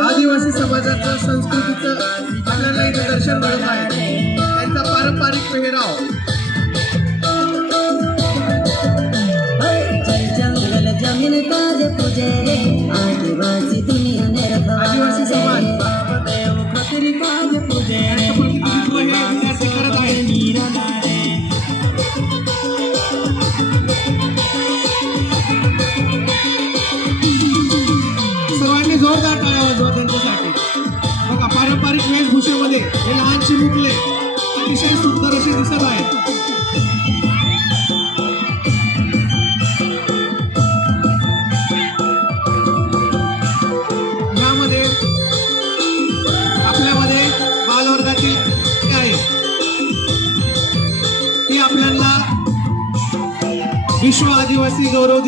आदिवासी समाजाचं संस्कृतीचं आपल्याला इथे दर्शन घडत आहे. त्यांचा पारंपरिक पेहराव आदिवासी समाज प्रतिनिधित्व हे विद्यार्थी करत आहेत. सर्वांनी जोरदार टाळ्या वाजवा त्यांच्यासाठी. बघा पारंपरिक वेशभूषेमध्ये हे लहानशी मुकले अतिशय सुंदर असे दिसत आहेत. यामध्ये आपल्यामध्ये बालवर्गातील आहे ती आपल्याला विश्व आदिवासी गौरव